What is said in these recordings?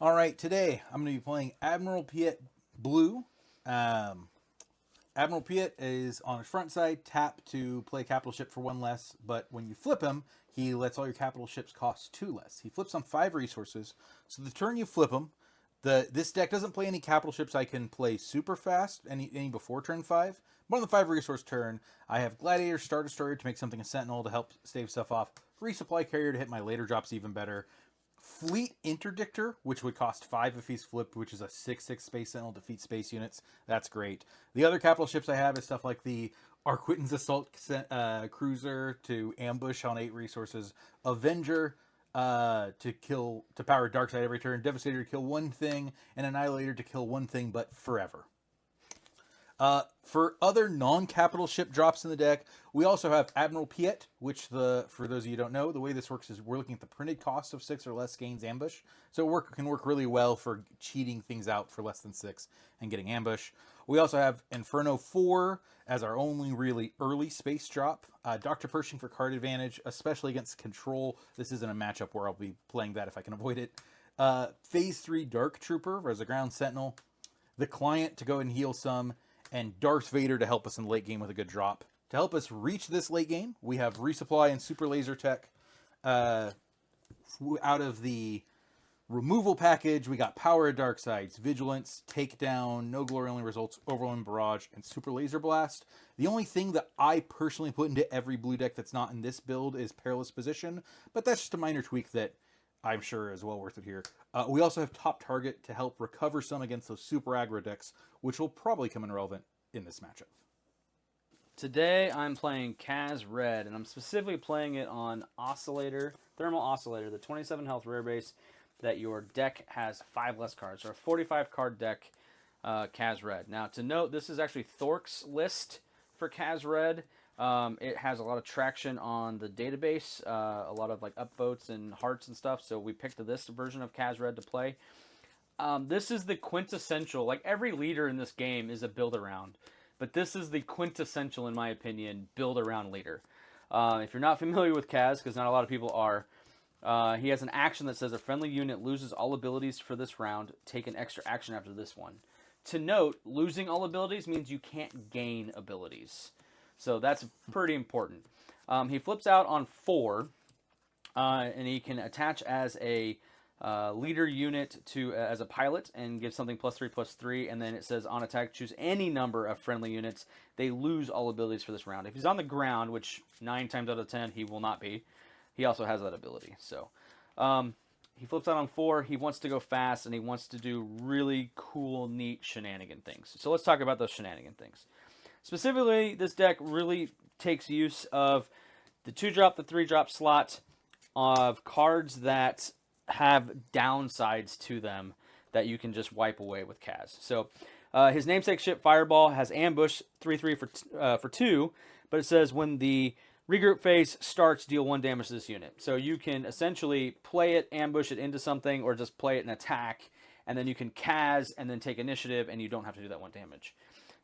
All right, today I'm going to be playing Admiral Piett Blue. Um, Admiral Piett is on his front side, tap to play capital ship for one less, but when you flip him, he lets all your capital ships cost two less. He flips on 5 resources, so the turn you flip him, this deck doesn't play any capital ships I can play super fast, any before turn 5. But on the 5 resource turn, I have Gladiator, Star Destroyer to make something a Sentinel to help stave stuff off, Resupply Carrier to hit my later drops even better, Fleet Interdictor, which would cost 5 if he's flipped, which is a 6/6 Space Sentinel, defeat space units. That's great. The other capital ships I have is stuff like the Arquitens Assault Cruiser to ambush on 8 resources, Avenger to power Darkseid every turn, Devastator to kill one thing, and Annihilator to kill one thing but forever. For other non-capital ship drops in the deck, we also have Admiral Piett, which for those of you who don't know, the way this works is we're looking at the printed cost of 6 or less gains ambush. So it can work really well for cheating things out for less than 6 and getting ambush. We also have Inferno 4 as our only really early space drop. Dr. Pershing for card advantage, especially against control. This isn't a matchup where I'll be playing that if I can avoid it. Phase 3 Dark Trooper as a ground sentinel. The Client to go and heal some, and Darth Vader to help us in the late game with a good drop. To help us reach this late game, we have Resupply and Super Laser Tech. Out of the removal package, we got Power of Darksides, Vigilance, Takedown, No Glory Only Results, Overwhelming Barrage, and Super Laser Blast. The only thing that I personally put into every blue deck that's not in this build is Perilous Position, but that's just a minor tweak that I'm sure is well worth it here. We also have Top Target to help recover some against those super aggro decks, which will probably come in relevant in this matchup. Today I'm playing Kaz Red, and I'm specifically playing it on Oscillator, Thermal Oscillator, the 27 health rare base that your deck has 5 less cards, or a 45 card deck, Kaz Red. Now to note, this is actually Thork's list for Kaz Red. It has a lot of traction on the database, a lot of like upvotes and hearts and stuff, so we picked this version of Kaz Red to play. This is the quintessential, like every leader in this game is a build around, but this is the quintessential, in my opinion, build around leader. If you're not familiar with Kaz, because not a lot of people are, he has an action that says a friendly unit loses all abilities for this round, take an extra action after this one. To note, losing all abilities means you can't gain abilities. So that's pretty important. He flips out on 4, and he can attach as a leader unit as a pilot and give something +3/+3, and then it says on attack choose any number of friendly units. They lose all abilities for this round. If he's on the ground, which 9 times out of 10 he will not be, he also has that ability. So he flips out on 4. He wants to go fast, and he wants to do really cool, neat shenanigan things. So let's talk about those shenanigan things. Specifically, this deck really takes use of the 2-drop, the 3-drop slot of cards that have downsides to them that you can just wipe away with Kaz. So his namesake ship Fireball has ambush 3/3 for 2, but it says when the regroup phase starts, deal 1 damage to this unit. So you can essentially play it, ambush it into something, or just play it and attack, and then you can Kaz and then take initiative, and you don't have to do that 1 damage.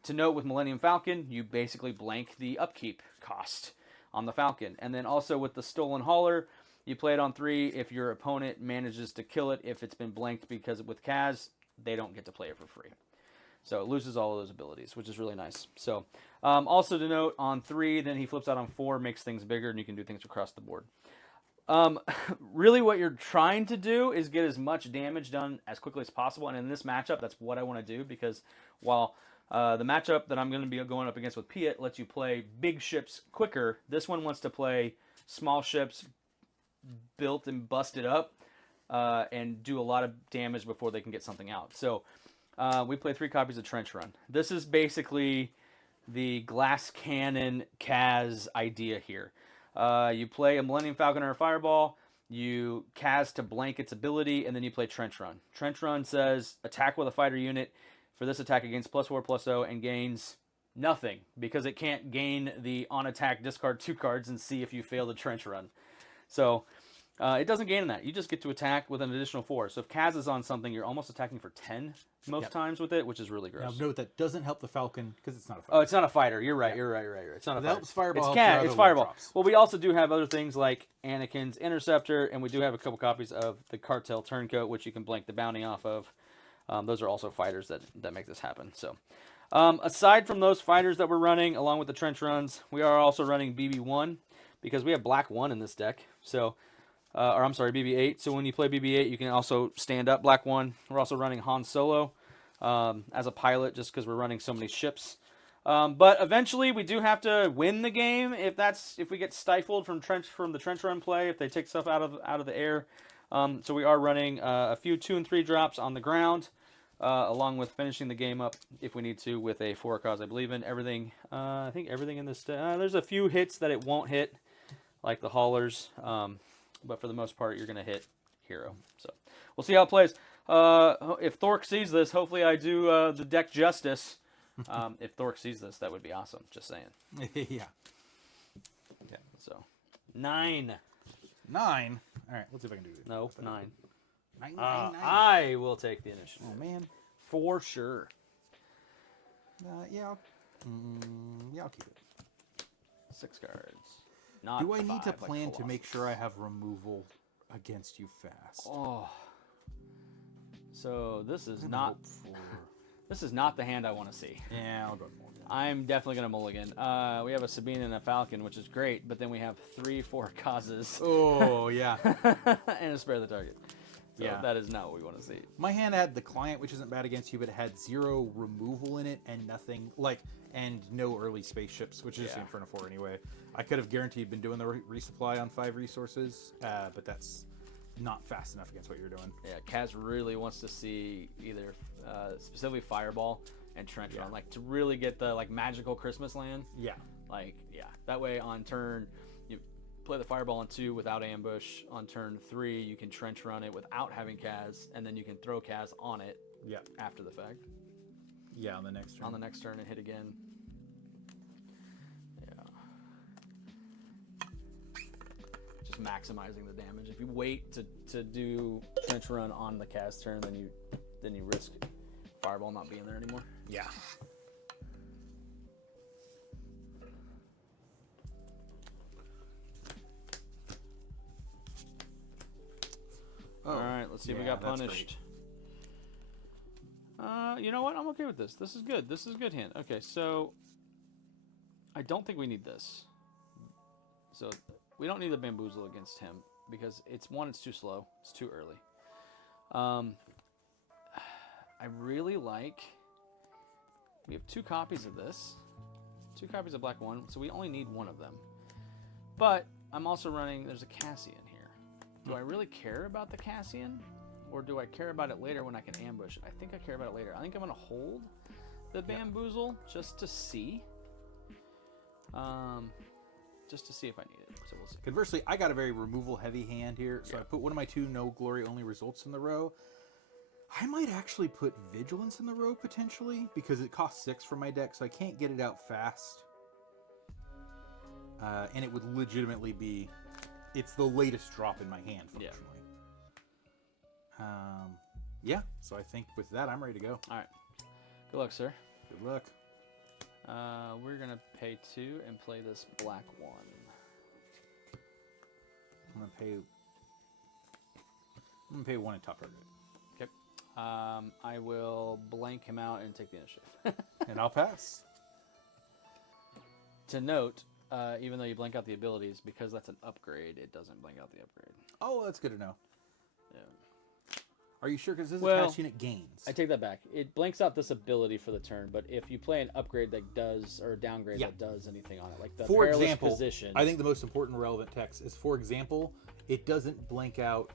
To note, with Millennium Falcon, you basically blank the upkeep cost on the Falcon. And then also with the Stolen Hauler, you play it on 3 if your opponent manages to kill it. If it's been blanked, because with Kaz, they don't get to play it for free. So it loses all of those abilities, which is really nice. So also to note, on 3, then he flips out on 4, makes things bigger, and you can do things across the board. Really what you're trying to do is get as much damage done as quickly as possible. And in this matchup, that's what I want to do, because while the matchup that I'm going to be going up against with Piett lets you play big ships quicker, this one wants to play small ships built and busted up and do a lot of damage before they can get something out. So we play 3 copies of Trench Run. This is basically the glass cannon Kaz idea here. You play a Millennium Falcon or a Fireball, you Kaz to blank its ability, and then you play Trench Run. Trench Run says attack with a fighter unit. For this attack, it gains +4/+0 and gains nothing, because it can't gain the on attack discard 2 cards and see if you fail the Trench Run. So It doesn't gain in that. You just get to attack with an additional 4. So if Kaz is on something, you're almost attacking for 10 most times with it, which is really gross. Now note that doesn't help the Falcon because it's not a fighter. Oh, it's not a fighter. You're right. You're right. It's not a It fighter. helps Fireball. It's helps your Kaz. It's other Fireball. drops. Well, we also do have other things like Anakin's Interceptor, and we do have a couple copies of the Cartel Turncoat, which you can blank the bounty off of. Those are also fighters that make this happen. So, aside from those fighters that we're running, along with the trench runs, we are also running BB1 because we have Black 1 in this deck. So, or I'm sorry, BB8. So when you play BB8, you can also stand up Black 1. We're also running Han Solo as a pilot just because we're running so many ships. But eventually we do have to win the game if we get stifled from the trench run play, if they take stuff out of the air. So we are running a few 2 and 3 drops on the ground, along with finishing the game up if we need to with a 4 cause I believe in. Everything, I think everything in this, there's a few hits that it won't hit, like the haulers, but for the most part you're going to hit hero. So we'll see how it plays. If Thork sees this, hopefully I do the deck justice. If Thork sees this, that would be awesome. Just saying. Yeah. So 9. 9. All right, let's see if I can do this. No, 9. 9. I will take the initiative. Oh man. For sure. Yeah. I'll keep it. 6 cards. Not Do I need to 5, like plan to Colossus. make sure I have removal against you fast? Oh. So this is I'm not hopeful. this is not the hand I want to see. Yeah, I'll go mulligan. I'm definitely gonna mulligan. We have a Sabine and a Falcon, which is great, but then we have 3 4 causes. Oh yeah. And a spare the target. So Yeah. that is not what we want to see. My hand had the Client, which isn't bad against you, but it had 0 removal in it and nothing and no early spaceships, which is just the Inferno 4 anyway. I could have guaranteed been doing the resupply on 5 resources, but that's not fast enough against what you're doing. Yeah, Kaz really wants to see either specifically Fireball and Trench Run, like to really get the magical Christmas land. Yeah. That way on turn you play the Fireball on 2 without ambush. On turn 3 you can Trench Run it without having Kaz, and then you can throw Kaz on it. Yeah. After the fact. Yeah, on the next turn. On the next turn and hit again. Just maximizing the damage. If you wait to do Trench Run on the Kaz turn, then you risk Fireball not being there anymore. Yeah. Oh, all right, let's see if we got punished. You know what? I'm okay with this. This is good. This is a good hand. Okay, so I don't think we need this. So we don't need the Bamboozle against him because it's too slow. It's too early. I really like. We have 2 copies of this, 2 copies of Black 1, so we only need 1 of them. But I'm also running. There's a Cassian here. Do I really care about the Cassian? Or do I care about it later when I can ambush? I think I care about it later. I think I'm going to hold the Bamboozle just to see. Just to see if I need it. So we'll see. Conversely, I got a very removal-heavy hand here, so I put one of my 2 no glory only results in the row. I might actually put Vigilance in the row, potentially, because it costs 6 from my deck, so I can't get it out fast. And it would legitimately be... It's the latest drop in my hand, functionally. Yeah, so I think with that, I'm ready to go. All right. Good luck, sir. Good luck. We're going to pay 2 and play this Black 1. I'm gonna pay 1 in top target. Okay. I will blank him out and take the initiative. And I'll pass. To note, even though you blank out the abilities, because that's an upgrade, it doesn't blank out the upgrade. Oh, that's good to know. Yeah. Are you sure? Because this is Well, a cast unit gains. I take that back. It blanks out this ability for the turn, but if you play an upgrade that does, or a downgrade that does anything on it, like the For perilous example, position. I think the most important relevant text is, for example, it doesn't blank out.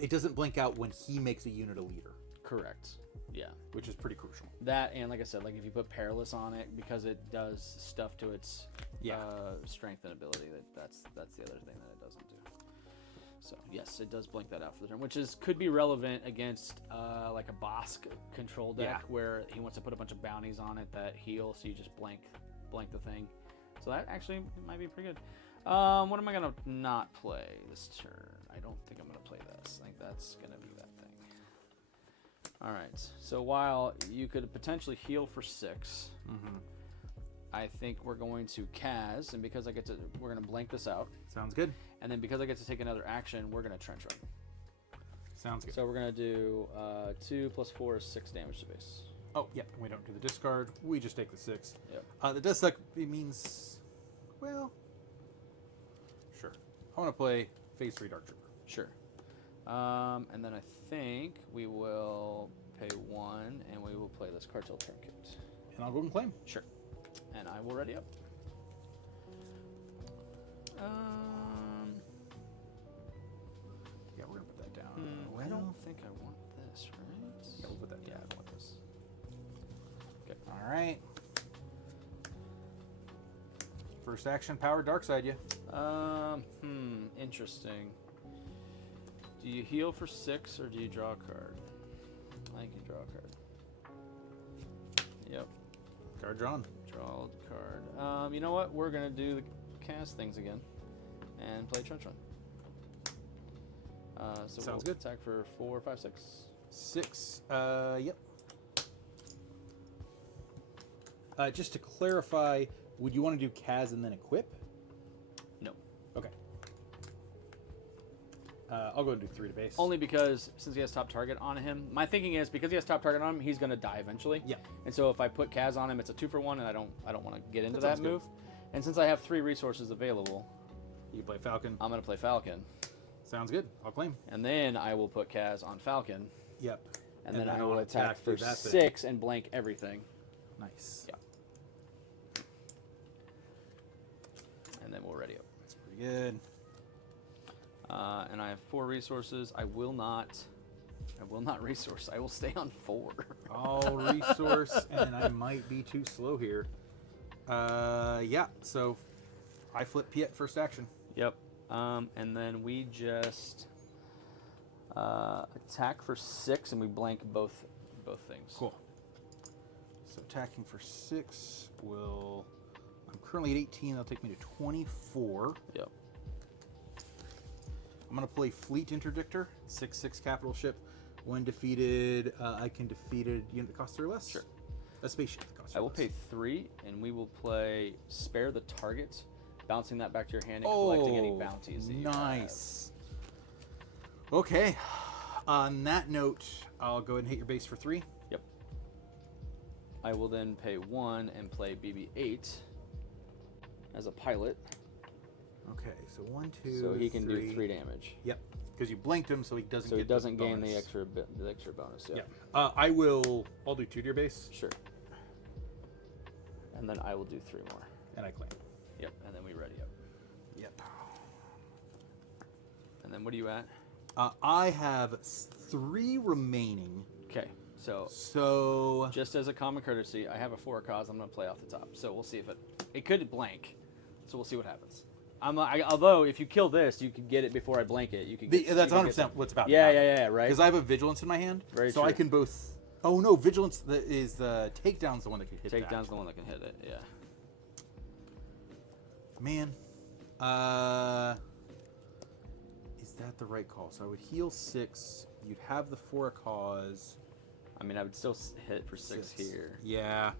It doesn't blank out when he makes a unit a leader. Correct. Yeah. Which is pretty crucial. That, and like I said, like if you put perilous on it, because it does stuff to its strength and ability, that's the other thing that it doesn't do. So yes, it does blank that out for the turn, which could be relevant against like a Bosk control deck where he wants to put a bunch of bounties on it that heal, so you just blank the thing. So that actually might be pretty good. What am I gonna not play this turn? I don't think I'm gonna play this. I think that's gonna be that thing. All right. So while you could potentially heal for 6, I think we're going to Kaz, and because I get to, we're gonna blank this out. Sounds good. And then because I get to take another action, we're gonna trench run. Sounds good. So we're gonna do 2 + 4 is 6 damage to base. Oh, yeah. We don't do the discard. We just take the 6. Yep. That does suck. It means, well, sure. I want to play phase 3 Dark Trooper. Sure. And then I think we will pay 1, and we will play this Cartel Trinket. And I'll go and claim. Sure. And I will ready up. Yeah, we're gonna put that down. I don't think I want this, right? Yeah, we'll put that Yeah, down. I want this. Okay. All right. First action, power dark side you. Interesting. Do you heal for 6 or do you draw a card? I think you draw a card. Yep. Card drawn. Draw a card. You know what? We're gonna do the cast things again and play Trench Run. So Sounds we'll good. attack for 4, 5, 6. 6. Yep. Just to clarify, would you want to do Kaz and then equip? No. Okay. I'll go and do 3 to base. Only because since he has top target on him, my thinking is because he has top target on him, he's gonna die eventually. Yeah. And so if I put Kaz on him, it's a 2 for 1, and I don't want to get into That that sounds good. move. And since I have 3 resources available, You play Falcon. I'm gonna play Falcon, Sounds good. I'll claim. and then I will put Kaz on Falcon, Yep. and then I will attack for through that thing. 6 and blank everything. Nice. Yeah. And then we'll ready up. That's pretty good. And I have 4 resources. I will not resource. I will stay on 4. All resource, and I might be too slow here. Yeah, so I flip Piett first action. Yep. And then we just attack for 6, and we blank both things. Cool. So attacking for 6 will... I'm currently at 18. That'll take me to 24. Yep. I'm going to play Fleet Interdictor, 6/6 capital ship. When defeated, I can defeat a unit that costs 3 or less. Sure. A spaceship that costs 3 I will less. pay 3, and we will play Spare the Target, bouncing that back to your hand and collecting any bounties that you nice. Okay. On that note, I'll go ahead and hit your base for 3. Yep. I will then pay 1 and play BB-8 as a pilot, Okay, so 1, 2, so he can 3. do 3 damage. Yep, because you blanked him, so he doesn't. So he get doesn't the gain bonus. the extra bonus. Yeah. Yeah. I'll do 2 to your base, Sure. And then I will do 3 more. and I claim. Yep. And then we ready up. Yep. And then what are you at? I have 3 remaining. Okay. So So just as a common courtesy, I have a 4 cause. I'm going to play off the top. So we'll see if it could blank. So we'll see what happens. Although if you kill this, you can get it before I blank it. You can. that's 100% what's about. Yeah. Right. Because I have a vigilance in my hand, Very so true. I can both. Oh no, vigilance is the takedown's the one that can hit. Takedown's the one that can hit it. Yeah. Man, is that the right call? So I would heal 6. You'd have the 4 cause. I mean, I would still hit for 6 here. Yeah.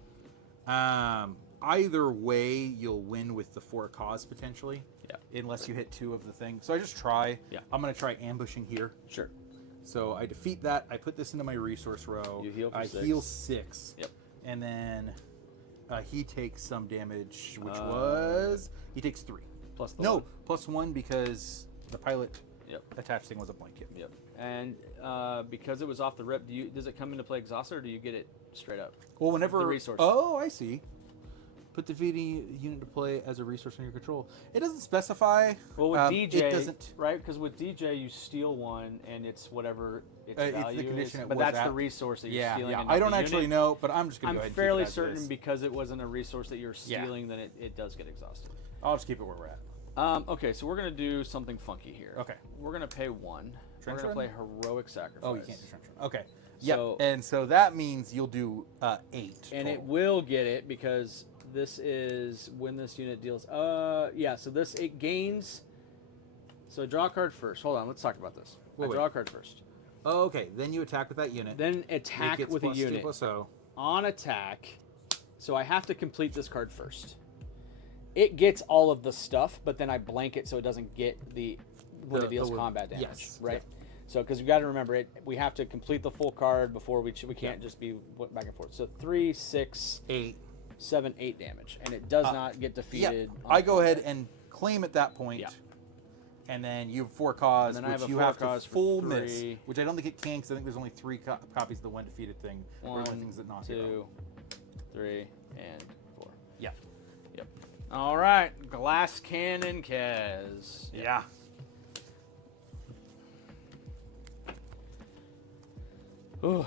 Either way, you'll win with the 4 cause potentially. Yeah. Unless you hit 2 of the thing. So I just try. Yeah. I'm gonna try ambushing here. Sure. So I defeat that. I put this into my resource row. You heal for 6. Heal 6. Yep. And then he takes some damage, which was he takes 3. Plus the No, one. +1 because the pilot Yep. attached thing was a blanket. Yep. And because it was off the rip, does it come into play exhausted, or do you get it straight up? Well, whenever The resource. Oh, I see. Put the VD unit to play as a resource in your control. It doesn't specify. Well, with DJ, it doesn't. right? Because with DJ, you steal 1, and it's whatever its It's the value condition is. it But was that's at. the resource that you're Yeah, stealing. yeah. and not I don't the actually unit. know, but I'm just gonna I'm go ahead and fairly keep it as certain is. because it wasn't a resource that you're Yeah. stealing, then it does get exhausted. I'll just keep it where we're at. Okay, so we're gonna do something funky here. Okay. We're gonna pay 1. Trench we're gonna run? play heroic sacrifice. Oh, you can't do trench run. Okay. Yep. So- And so that means you'll do 8. And it total. will get it because This is when this unit deals. Yeah. So it gains. So draw a card first. Hold on. Let's talk about this. Wait. Draw a card first. Oh, okay. Then you attack with that unit. Then attack with a +2 unit. +0. On attack. So I have to complete this card first. It gets all of the stuff, but then I blank it so it doesn't get when it deals combat damage. Yes. Right. Yeah. So because you got to remember it, we have to complete the full card before we can't just be back and forth. So 3, 6, 8, 7, 8 damage, and it does not get defeated. Yeah. I go ahead and claim at that point. Yeah. And then you have 4 cause, And then I which have a you 4 have to cause for full 3. miss, which I don't think it can because I think there's only 3 copies of the one defeated thing. 1, only things that knock 2, 3, and 4. Yeah. Yep. All right, glass cannon, Kaz. Yeah. Ooh.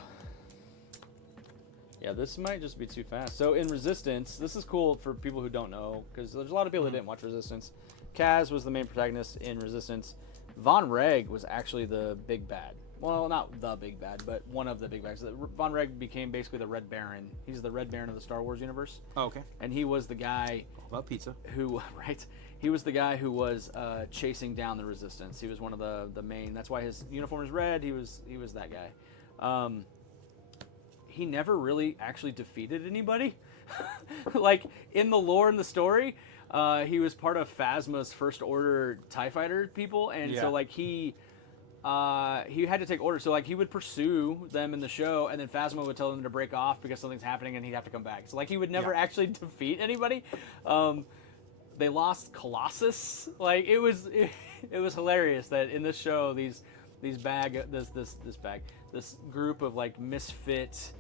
Yeah, this might just be too fast. So in Resistance, this is cool for people who don't know, because there's a lot of people that didn't watch Resistance. Kaz was the main protagonist in Resistance. Von Reg was actually the big bad. Well, not the big bad, but one of the big bads. Von Reg became basically the Red Baron. He's the Red Baron of the Star Wars universe. Oh, okay. And he was the guy About pizza. who, right? He was the guy who was chasing down the Resistance. He was one of the main. That's why his uniform is red. He was that guy. He never really actually defeated anybody. Like in the lore in the story, he was part of Phasma's First Order TIE Fighter people, and so like he had to take orders. So like he would pursue them in the show, and then Phasma would tell them to break off because something's happening, and he'd have to come back. So like he would never actually defeat anybody. They lost Colossus. Like it was hilarious that in this show this group of like misfit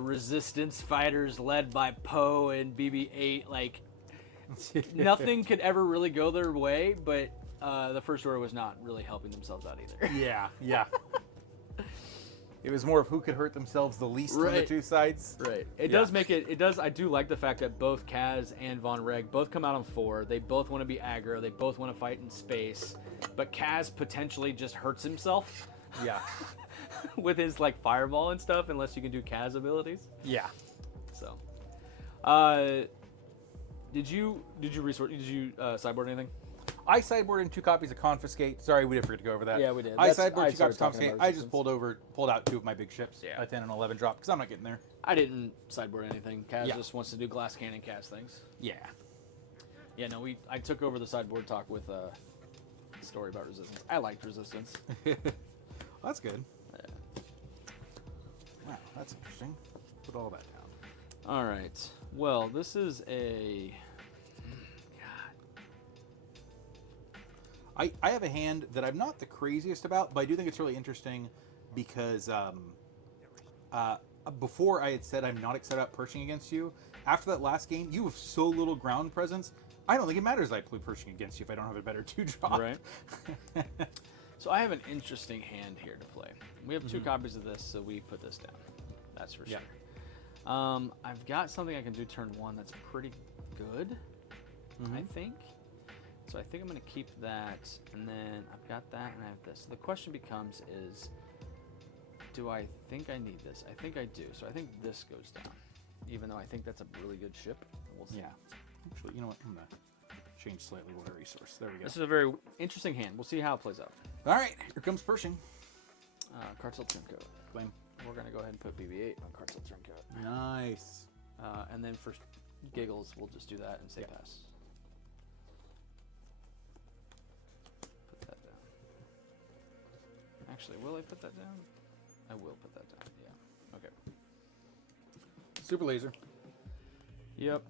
resistance fighters led by Poe and BB-8, like nothing could ever really go their way, but the First Order was not really helping themselves out either. Yeah. It was more of who could hurt themselves the least from the two sides. Right. It does make it. It does. I do like the fact that both Kaz and Von Reg both come out on 4. They both want to be aggro. They both want to fight in space. But Kaz potentially just hurts himself. Yeah. With his like fireball and stuff, unless you can do Kaz abilities. Yeah. So, did you sideboard anything? I sideboarded in 2 copies of Confiscate. Sorry, we did forget to go over that. Yeah, we did. I sideboarded 2 copies of talking Confiscate. about I just pulled out 2 of my big ships. Yeah. A 10 and 11 drop because I'm not getting there. I didn't sideboard anything. Kaz just wants to do glass cannon Kaz things. Yeah. Yeah, no, I took over the sideboard talk with a story about Resistance. I liked Resistance. Well, that's good. Yeah. Wow, that's interesting. Put all that down. All right. Well, this is a... I have a hand that I'm not the craziest about, but I do think it's really interesting because before I had said I'm not excited about Pershing against you. After that last game, you have so little ground presence. I don't think it matters that I play Pershing against you if I don't have a better 2-drop. Right. So I have an interesting hand here to play. We have 2 copies of this, so we put this down. That's for sure. I've got something I can do turn 1 that's pretty good, I think. So I think I'm going to keep that, and then I've got that, and I have this. So the question becomes is, do I think I need this? I think I do. So I think this goes down, even though I think that's a really good ship. We'll see. Yeah. Actually, you know what? I'm going to change slightly what a resource. There we go. This is a very interesting hand. We'll see how it plays out. All right. Here comes Pershing. Cartel Turncoat. Claim. We're going to go ahead and put BB-8 on Cartel Turncoat. Nice. And then for giggles, we'll just do that and say pass. Actually, will I put that down? I will put that down, yeah. Okay. Super laser. Yep.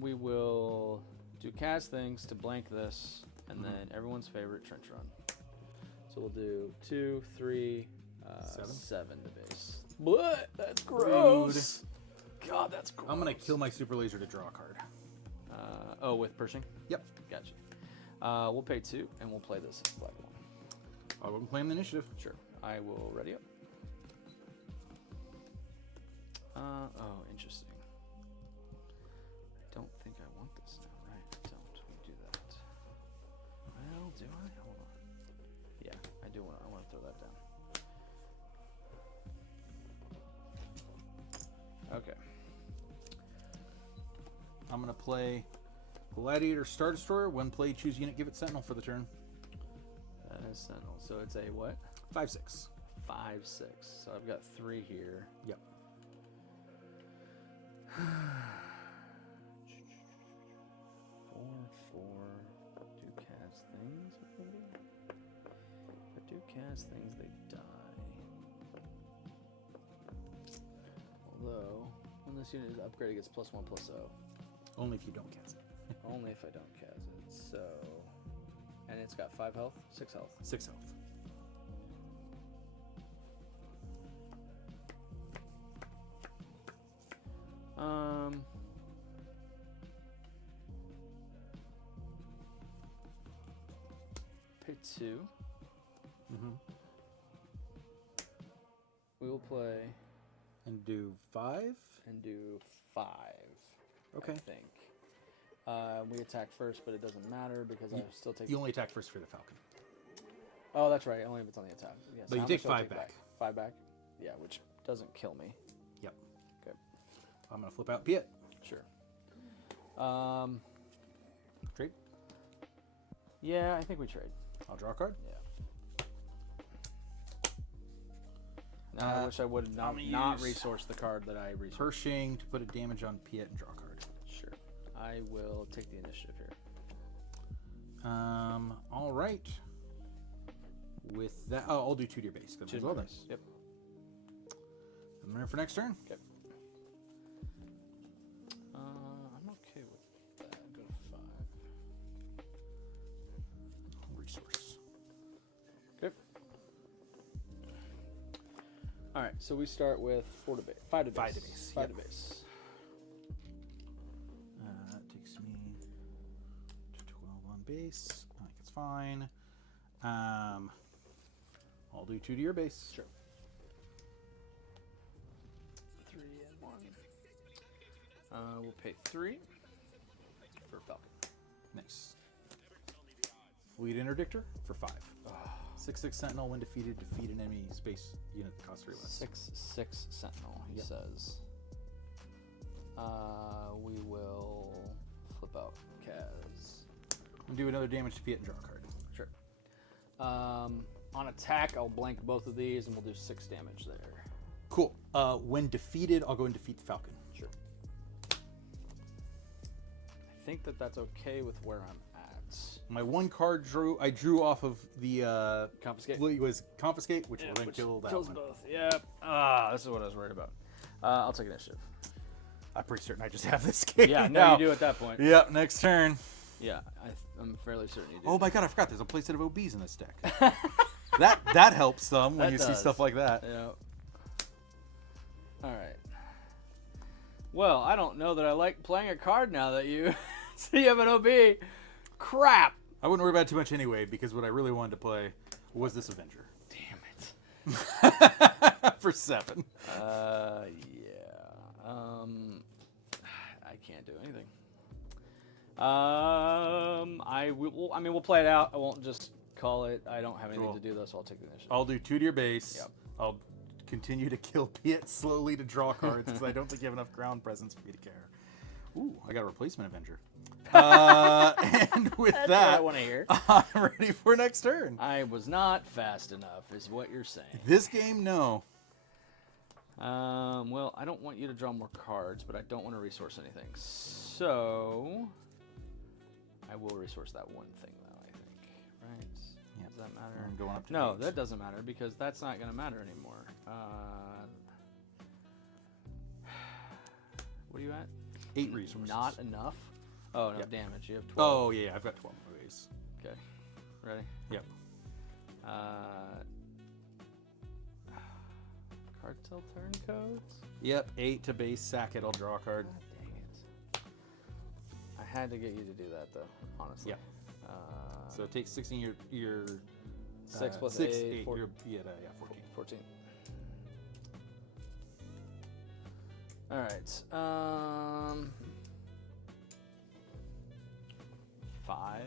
We will do Kaz things to blank this, and then everyone's favorite trench run. So we'll do 2, 3, 7 to base. Blech, that's gross. Rude. God, that's gross. I'm going to kill my super laser to draw a card. Oh, with Pershing? Yep. Gotcha. We'll pay 2, and we'll play this black one. I will claim the initiative. Sure. I will ready up. Oh, interesting. I don't think I want this now, right? I don't. We do that. Well, do I? Hold on. Yeah, I do want. I want to throw that down. Okay. I'm going to play Gladiator Star Destroyer. One play, choose unit, give it Sentinel for the turn. That is Sentinel. So it's a what? 5/6. 5/6. So I've got 3 here. Yep. 4/4. Do cast things, maybe? If I do cast things, they die. Although, when this unit is upgraded, it gets +1/+0. Only if you don't cast it. Only if I don't cast it. So, and it's got 5 health, 6 health. 6 health. Pay 2. Mm-hmm. We will play And do 5? and do 5. Okay. I think. We attack first, but it doesn't matter because I still take. You only attack first for the Falcon. Oh, that's right. Only if it's on the attack. Yes. But you how take much do I 5 back. 5 back. Yeah, which doesn't kill me. Yep. Okay. I'm going to flip out Piett. Sure. Trade. Yeah, I think we trade. I'll draw a card. Yeah. Now I wish I would not use resource the card that I resourced. Pershing to put a damage on Piett and draw a card. Sure. I will take the initiative here. All right. With that, I'll do 2 to your base. Two Well then. dice. Yep. I'm ready for next turn. Okay. I'm okay with that. Go to 5. Resource. Okay. All right. So we start with 4 to base. 5 to base. 5 to base, 5 yep. to base. That takes me to 12 on base. I think it's fine. I'll do 2 to your base. Sure. 3 and 1. We'll pay 3 for Falcon. Nice. Fleet Interdictor for 5. 6/6 Sentinel. When defeated, defeat an enemy space unit that costs 3 less. 6/6 Sentinel, he Yep. says. We will flip out Kaz. And do another damage to Piett and draw a card. Sure. On attack, I'll blank both of these and we'll do 6 damage there. Cool. When defeated, I'll go and defeat the Falcon. Sure. I think that that's okay with where I'm at. My 1 card I drew off of the Confiscate. was Confiscate, which will then which kill that kills one. both. Yep. This is what I was worried about. I'll take initiative. I'm pretty certain I just have this game. Yeah, now. no, you do at that point. Yep, next turn. Yeah, I'm fairly certain you do. Oh my god, I forgot there's a playset of OBs in this deck. that helps some when That you see does. stuff like that. Yeah. All right. Well, I don't know that I like playing a card now that you so you have an OB. Crap. I wouldn't worry about it too much anyway, because what I really wanted to play was this Avenger. Damn it. For 7. Yeah. I can't do anything. We'll play it out. I won't just call it. I don't have anything Cool. to do, though, so I'll take the initiative. I'll do 2 to your base. Yep. I'll continue to kill Piett slowly to draw cards, because I don't think you have enough ground presence for me to care. Ooh, I got a replacement Avenger. And with That's that, what I want to hear. I'm ready for next turn. I was not fast enough, is what you're saying. This game, no. Well, I don't want you to draw more cards, but I don't want to resource anything. So, I will resource that one thing, though, I think. Right? Yep. Does that matter? I'm going up to No, 8. that doesn't matter, because that's not going to matter anymore. What are you at? 8 resources. Not enough? Oh, no, Yep. damage. You have 12. Oh, yeah, I've got 12 movies. Okay. Ready? Yep. Cartel turncoats? Yep, 8 to base, sack it, I'll draw a card. God dang it. I had to get you to do that, though, honestly. Yep. So it takes 16 your 6 plus 6, 8, 8 14. yeah, 14. 14. All right. 5.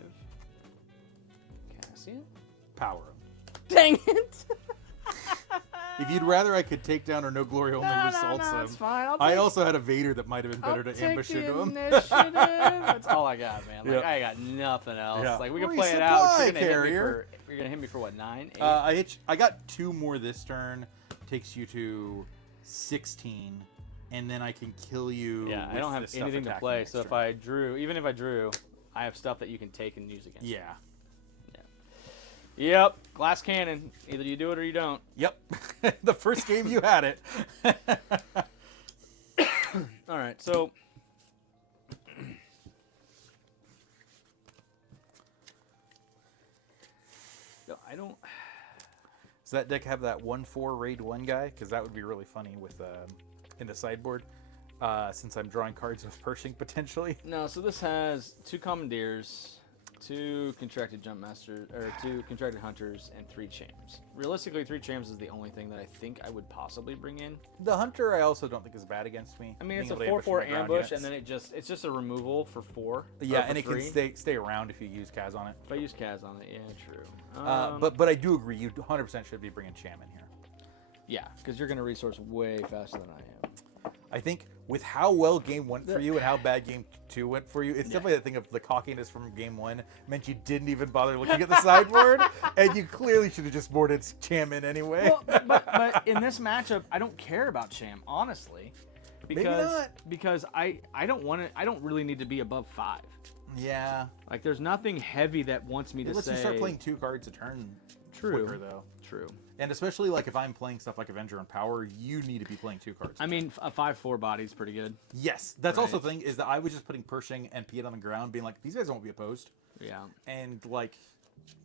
Cassian? Power. Dang it! If you'd rather I could take down or no glory only results him. it's fine. I also had a Vader that might have been better I'll to ambush take into him. initiative. That's all I got, man. Like Yep. I got nothing else. Yeah. Like we can play it out. Resupply carrier. You're gonna hit me for what, 9, 8? I got 2 more this turn. Takes you to 16, and then I can kill you. Yeah, with I don't have the stuff anything to attacking play. next So if turn. I drew, even if I drew, I have stuff that you can take and use against. me. Yeah. Yep. Glass cannon. Either you do it or you don't. Yep. The first game you had it. All right. So. No, I don't. Does that deck have that 1/4 raid 1 guy? Because that would be really funny with in the sideboard. Since I'm drawing cards with Pershing potentially. No, so this has 2 commandeers, 2 contracted jump masters, or 2 contracted hunters, and 3 chams. Realistically, 3 chams is the only thing that I think I would possibly bring in. The hunter I also don't think is bad against me. I mean, it's Being a able to 4/4 my ground ambush, units. and then it's just a removal for 4. Yeah, or for and it 3. can stay around if you use Kaz on it. If I use Kaz on it, yeah, true. But I do agree, you 100% should be bringing Cham in here. Yeah, because you're going to resource way faster than I am. I think with how well game 1 for you and how bad game 2 went for you, it's definitely that thing of the cockiness from game 1 meant you didn't even bother looking at the sideboard, and you clearly should have just boarded Cham in anyway. Well, but in this matchup, I don't care about Cham, honestly. Because I don't really need to be above 5. Yeah. Like, there's nothing heavy that wants me to Unless say... you start playing 2 cards a turn quicker, though. True. And especially, like, if I'm playing stuff like Avenger and Power, you need to be playing 2 cards. I mean, a 5/4 body's pretty good. Yes. That's also the thing, is that I was just putting Pershing and Piett on the ground, being like, these guys won't be opposed. Yeah. And, like,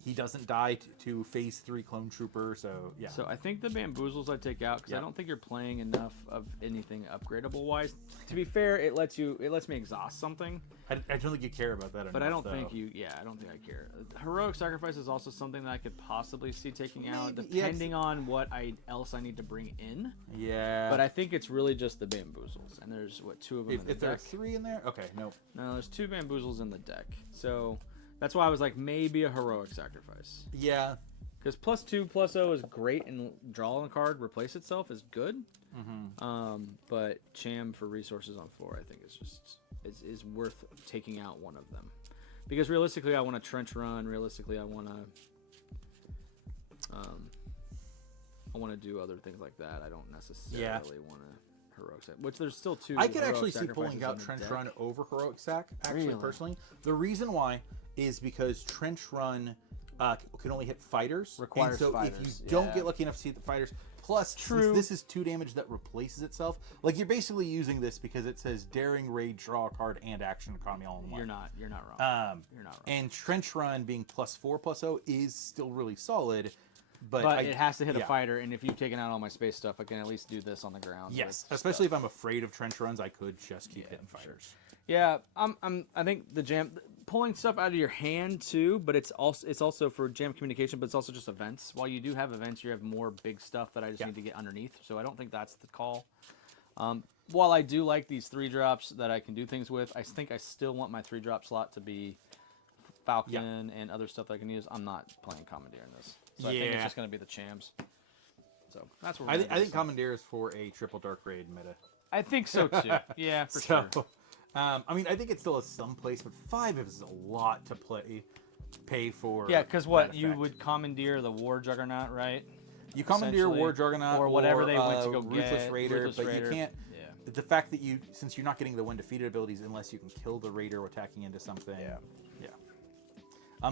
he doesn't die to phase 3 Clone Trooper, so, yeah. So I think the Bamboozles I take out, because I don't think you're playing enough of anything upgradable-wise. To be fair, it lets me exhaust something. I don't think you care about that But enough, I don't though. think I don't think I care. Heroic Sacrifice is also something that I could possibly see taking out, Maybe, depending on what else I need to bring in. Yeah. But I think it's really just the Bamboozles, and there's, 2 of them in the If there are deck. 3 in there? Okay, nope. No, there's 2 Bamboozles in the deck. So that's why I was like, maybe a Heroic Sacrifice. Yeah. Because +2/+0 is great, and draw a card, replace itself is good. But Cham for resources on 4, I think, is just is worth taking out one of them. Because realistically, I want a trench run. Realistically, I want to do other things like that. I don't necessarily want to heroic sac. Which there's still 2. I could heroic actually see sacrifices pulling out in the Trench deck. Run over Heroic Sac, actually, Really? personally. The reason why is because Trench Run can only hit fighters. Requires and so fighters, if you don't yeah. get lucky enough to see the fighters, plus since this is 2 damage that replaces itself, like you're basically using this because it says Daring Raid, draw a card, and Action Economy all in one. You're not wrong. You're not wrong. And Trench Run being +4/+0 is still really solid. But it has to hit a fighter, and if you've taken out all my space stuff, I can at least do this on the ground. Yes, with especially stuff. if I'm afraid of trench runs, I could just keep hitting fighters. Yeah, I think the jam pulling stuff out of your hand too, but it's also for jam communication, but it's also just events. While you do have events, you have more big stuff that I just need to get underneath. So I don't think that's the call. While I do like these 3-drops that I can do things with, I think I still want my 3-drop slot to be Falcon and other stuff that I can use. I'm not playing Commandeer in this. So I think it's just going to be the Chams. So that's what I think Commandeer is for a triple Dark Raid meta. I think so too. Yeah, for sure. I mean, I think it still has some place, but 5 is a lot to pay for. Yeah, because what you would commandeer the War Juggernaut, right? You commandeer War Juggernaut or whatever they went to go Ruthless get, Raider, Ruthless but Raider. you can't. Yeah. The fact that since you're not getting the when defeated abilities unless you can kill the Raider attacking into something. Yeah.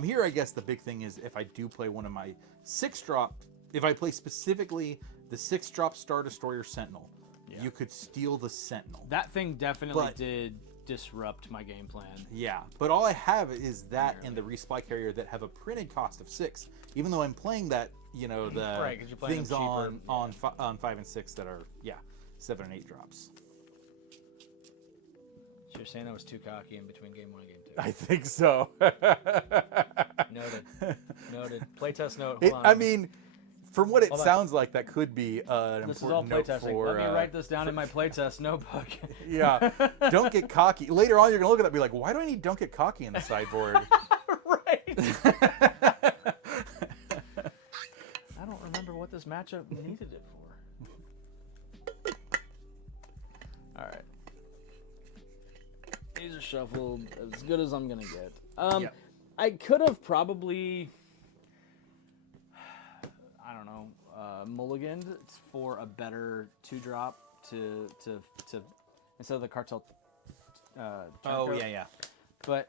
Here, I guess the big thing is if I do play one of my 6-drop, if I play specifically the 6-drop Star Destroyer Sentinel, you could steal the Sentinel. That thing definitely did disrupt my game plan. Yeah, but all I have is that and the resupply carrier that have a printed cost of 6. Even though I'm playing that, the things on 5 and 6 that are 7 and 8 drops. So you're saying I was too cocky in between game 1 and game 2? I think so. Noted. Playtest note. It, Hold on. I mean, from what it sounds like, that could be an This is all important note playtesting. for. Let me write this down in my playtest notebook. Yeah, don't get cocky. Later on, you're gonna look at that and be like, "Why do I need don't get cocky in the sideboard?" Right. I don't remember what this matchup needed it for. All right. These are shuffled as good as I'm gonna get. Yep. I could have probably, I don't know, mulliganed for a better 2-drop to instead of the cartel. Turncoat. Yeah. But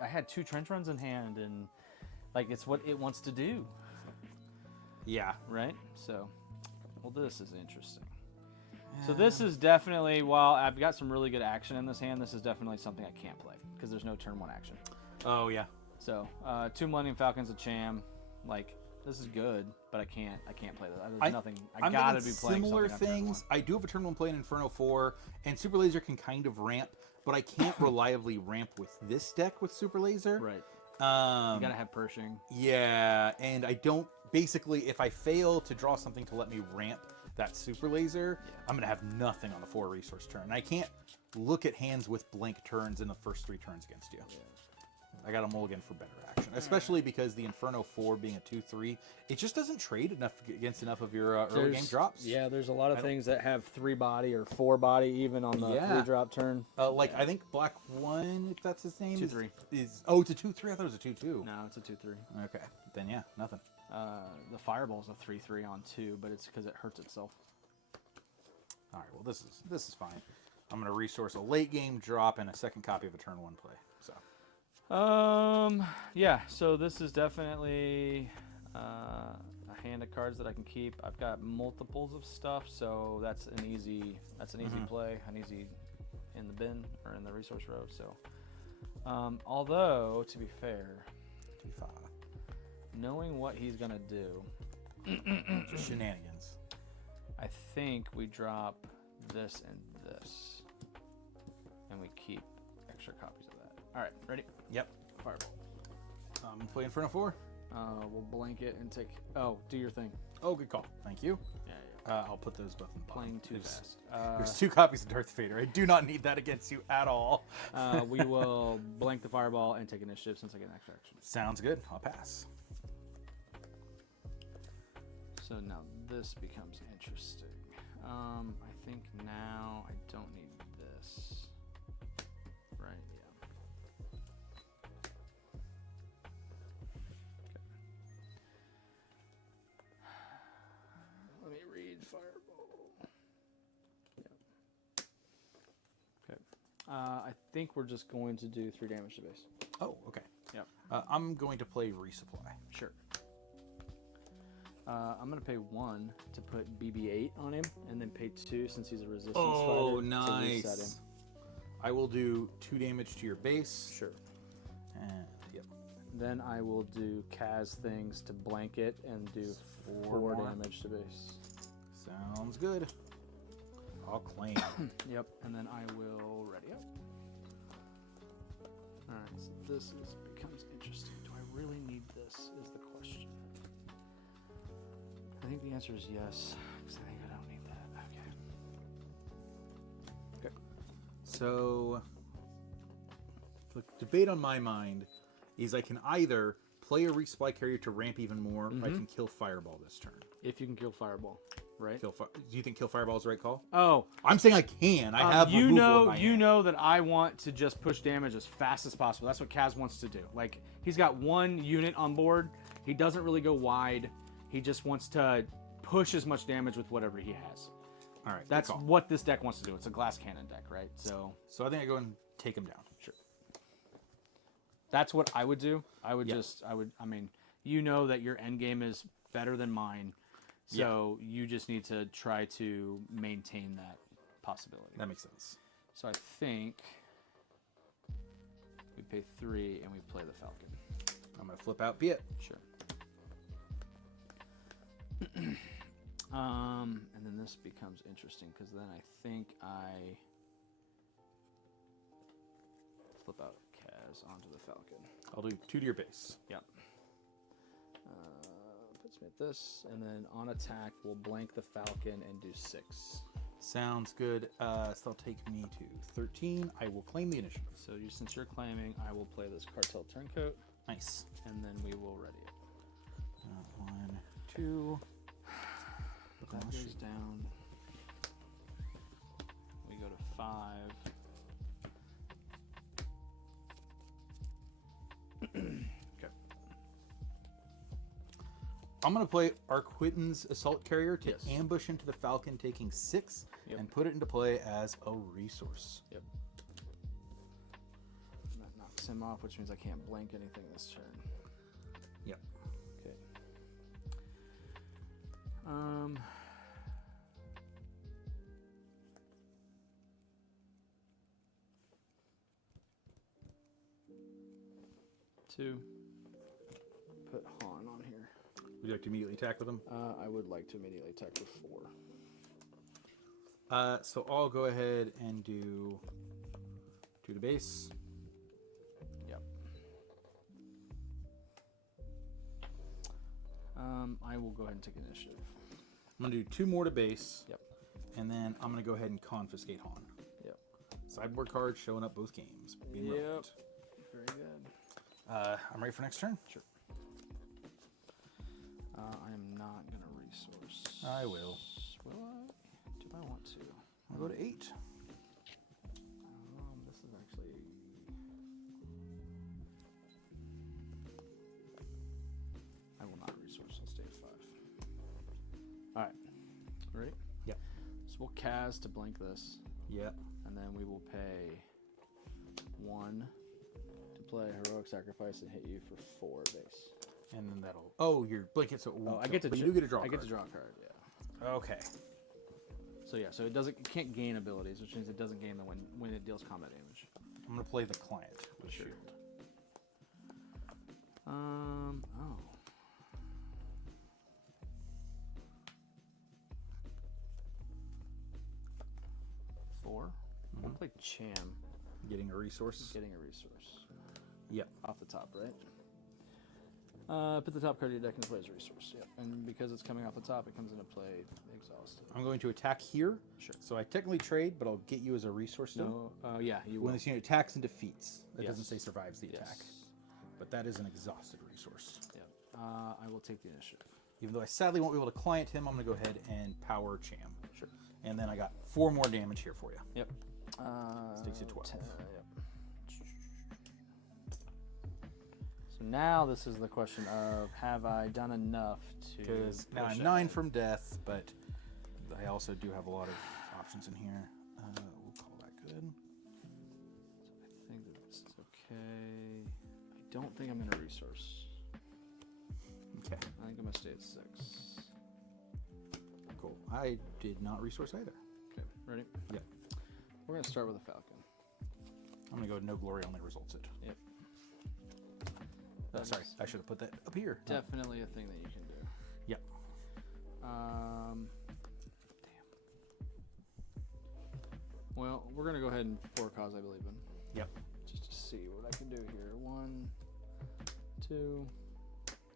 I had 2 trench runs in hand, and like it's what it wants to do, Yeah. right? So, well, this is interesting. So this is definitely, while I've got some really good action in this hand, this is definitely something I can't play because there's no turn 1 action. Oh yeah. So 2 Millennium Falcons, a Cham, like this is good, but I can't play that. There's nothing. I'm gotta thinking be playing similar something on turn things. I do have a turn 1 play in Inferno 4, and Super Laser can kind of ramp, but I can't reliably ramp with this deck with Super Laser. 1. Right. You gotta have Pershing. Yeah, and I don't. Basically, if I fail to draw something to let me ramp that Super Laser, I'm gonna have nothing on the 4 resource turn. And I can't look at hands with blank turns in the first 3 turns against you. Yeah. I got a mulligan for better action, especially because the Inferno 4 being a 2/3, it just doesn't trade enough against enough of your early game drops. Yeah, there's a lot of things that have 3 body or 4 body even on the 3-drop turn. I think Black 1, if that's his name, 2/3 is it's a 2/3. I thought it was a 2/2. No, it's a 2/3. Okay, then yeah, nothing. The Fireball's a 3/3 on 2, but it's because it hurts itself. All right, well this is fine. I'm gonna resource a late game drop and a second copy of a turn 1 play. So. Yeah, so this is definitely a hand of cards that I can keep. I've got multiples of stuff, so that's an easy play, an easy in the bin or in the resource row. So, although to be fair, knowing what he's gonna do, just shenanigans. I think we drop this and this, and we keep extra copies of that. All right, ready? Yep. Fireball. Play Inferno 4. We'll blanket and take. Oh, do your thing. Oh, good call. Thank you. Yeah. I'll put those both in the Playing too fast. There's 2 copies of Darth Vader. I do not need that against you at all. We will blank the fireball and take initiative since I get an extra action. Sounds good. I'll pass. So now this becomes interesting. I think now I don't need this. Right, yeah. Okay. Let me read Fireball. Yep. Okay. I think we're just going to do 3 damage to base. Oh, okay. Yep. I'm going to play Resupply. Sure. I'm going to pay 1 to put BB-8 on him, and then pay 2 since he's a resistance fighter. To reset him. I will do 2 damage to your base. Sure. And, yep. Then I will do Kaz things to blanket and do 4 damage to base. Sounds good. I'll claim. Yep, and then I will ready up. Alright, so this becomes interesting. Do I really need this is the question. I think the answer is yes, because I think I don't need that. Okay. Okay. So, the debate on my mind is I can either play a resupply carrier to ramp even more, or I can kill Fireball this turn. If you can kill Fireball, right? Do you think kill Fireball is the right call? Oh, I'm saying I can. I have you removal in my you hand. know that I want to just push damage as fast as possible. That's what Kaz wants to do. Like, he's got 1 unit on board. He doesn't really go wide. He just wants to push as much damage with whatever he has. All right, That's what this deck wants to do. It's a glass cannon deck, right? So I think I go and take him down. sure. That's what I would do. I mean, you know that your end game is better than mine. So you just need to try to maintain that possibility. That makes sense. So I think we pay 3 and we play the Falcon. I'm going to flip out Piett. Sure. And then this becomes interesting because then I think I flip out Kaz onto the Falcon. I'll do 2 to your base. Yep. Puts me at this, and then on attack, we'll blank the Falcon and do 6. Sounds good. So that'll take me to 13. I will claim the initiative. So since you're claiming, I will play this Cartel Turncoat. Nice. And then we will ready it. 1, 2. That goes down. 5. Okay. I'm going to play Arquitton's Assault Carrier to Yes. ambush into the Falcon, taking 6, Yep. and put it into play as a resource. Yep. That knocks him off, which means I can't blank anything this turn. Yep. Okay. Two. Put Han on here. Would you like to immediately attack with him? I would like to immediately attack with 4. So I'll go ahead and do 2 to base. Yep. I will go ahead and take initiative. I'm going to do 2 more to base. Yep. And then I'm going to go ahead and confiscate Han. Yep. Sideboard cards showing up both games. Being Yep. relevant. Very good. I'm ready for next turn. Sure. I am not going to resource. I will. Will I? Do I want to? I'll go to 8. This is actually... I will not resource. I'll stay at 5. Alright. Ready? Yep. So we'll cast to blank this, Yep. and then we will pay 1 to play Heroic Sacrifice and hit you for 4 base. And then that'll... Oh, your blanket, so it won't Oh, I kill, get to but you do get a draw I card. get to draw a card, yeah. Okay. So yeah, so it can't gain abilities, which means it doesn't gain them when it deals combat damage. I'm going to play the client with Sure. shield. Oh. 4. I'm gonna play Cham, Getting a resource. getting a resource Yep. off the top, right? Put the top card of your deck into play as a resource. Yep. And because it's coming off the top, it comes into play exhausted. I'm going to attack here. Sure. So I technically trade, but I'll get you as a resource still. No. Yeah, you When will. this unit attacks and defeats. That Yes. doesn't say survives the attack. Yes. But that is an exhausted resource. Yep. I will take the initiative. Even though I sadly won't be able to client him, I'm going to go ahead and power Cham. Sure. And then I got 4 more damage here for you. Yep. Takes you 12. Yep. So now this is the question of, have I done enough to... Because now push I'm 9 ahead? from death, but I also do have a lot of options in here. We'll call that good. I think that this is okay. I don't think I'm going to resource. Okay, I think I'm going to stay at 6. cool. I did not resource either. Okay, ready? Yep. We're going to start with a Falcon. I'm going to go no glory only results it. Yep. Sorry, That's I should have put that up here. definitely a thing that you can do. Yep. Damn. Well, we're going to go ahead and for a cause I believe in. Yep. Just to see what I can do here. 1, 2,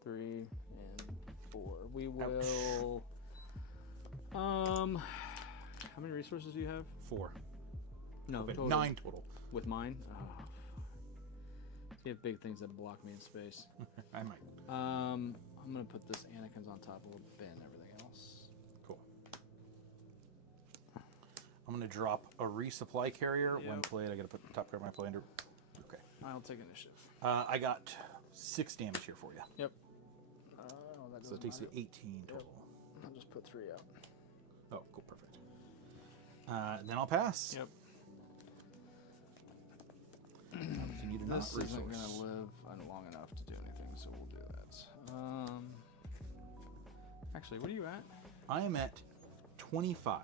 3, and 4. We will... How many resources do you have? 4. No, Okay, total. 9 total. With mine? Oh. You have big things that block me in space. I might. I'm gonna put this Anakin's on top. We'll ban everything else. Cool. I'm going to drop a resupply carrier. When Yep. played, I got to put the top card of my play under. Okay. I'll take initiative. I got 6 damage here for you. Yep. That So it takes you 18 total. I'll just put 3 out. Oh, cool, perfect. Then I'll pass. Yep. Continue to not This resource. isn't gonna live long enough to do anything, so we'll do that. Actually, what are you at? I am at 25.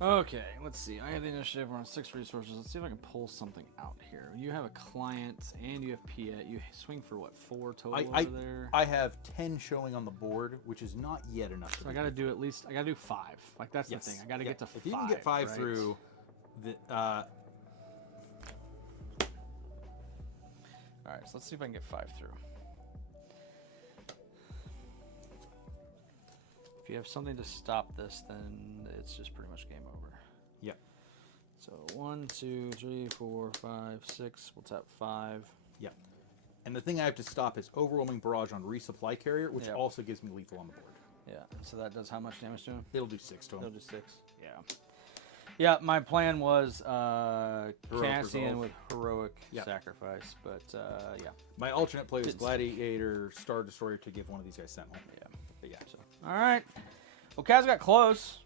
Okay, let's see. I have the initiative. We're on 6 resources. Let's see if I can pull something out here. You have a client and you have Piett. You swing for what, 4 total over there? I have 10 showing on the board, which is not yet enough. So I got to do at least. I got to do 5. Like that's Yes. the thing. I got to Yeah. get to 5. If you can get 5 right? through, the All right. So let's see if I can get 5 through. If you have something to stop this, then it's just pretty much game over. yeah. So 1, 2, 3, 4, 5, 6. We'll tap 5. Yeah. And the thing I have to stop is overwhelming barrage on resupply carrier, which Yep. also gives me lethal on the board. Yeah. So that does how much damage to him? It'll do 6 to him. It'll do 6. Yeah. Yeah, my plan was Cassian resolve. with heroic Yeah. sacrifice, but yeah. My alternate play was Didn't Gladiator, Star Destroyer to give one of these guys Sentinel. Yeah. But yeah. So, all right. Well, Kaz got close.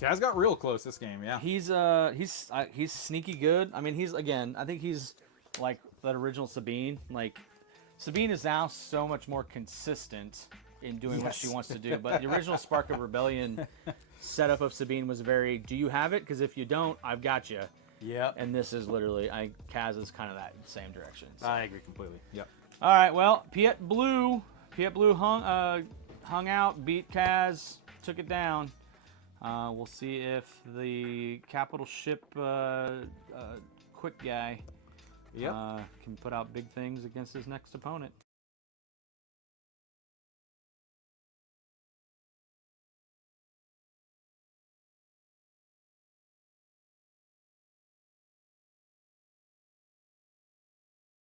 Kaz got real close this game, yeah. He's sneaky good. I mean, I think he's like that original Sabine. Like, Sabine is now so much more consistent in doing what she wants to do. But the original Spark of Rebellion setup of Sabine was very, do you have it? Because if you don't, I've got you. Yep. And this is literally, Kaz is kind of that same direction. So. I agree completely. Yep. All right, well, Piett Blue hung out, beat Kaz, took it down. We'll see if the capital ship quick guy Yep. can put out big things against his next opponent.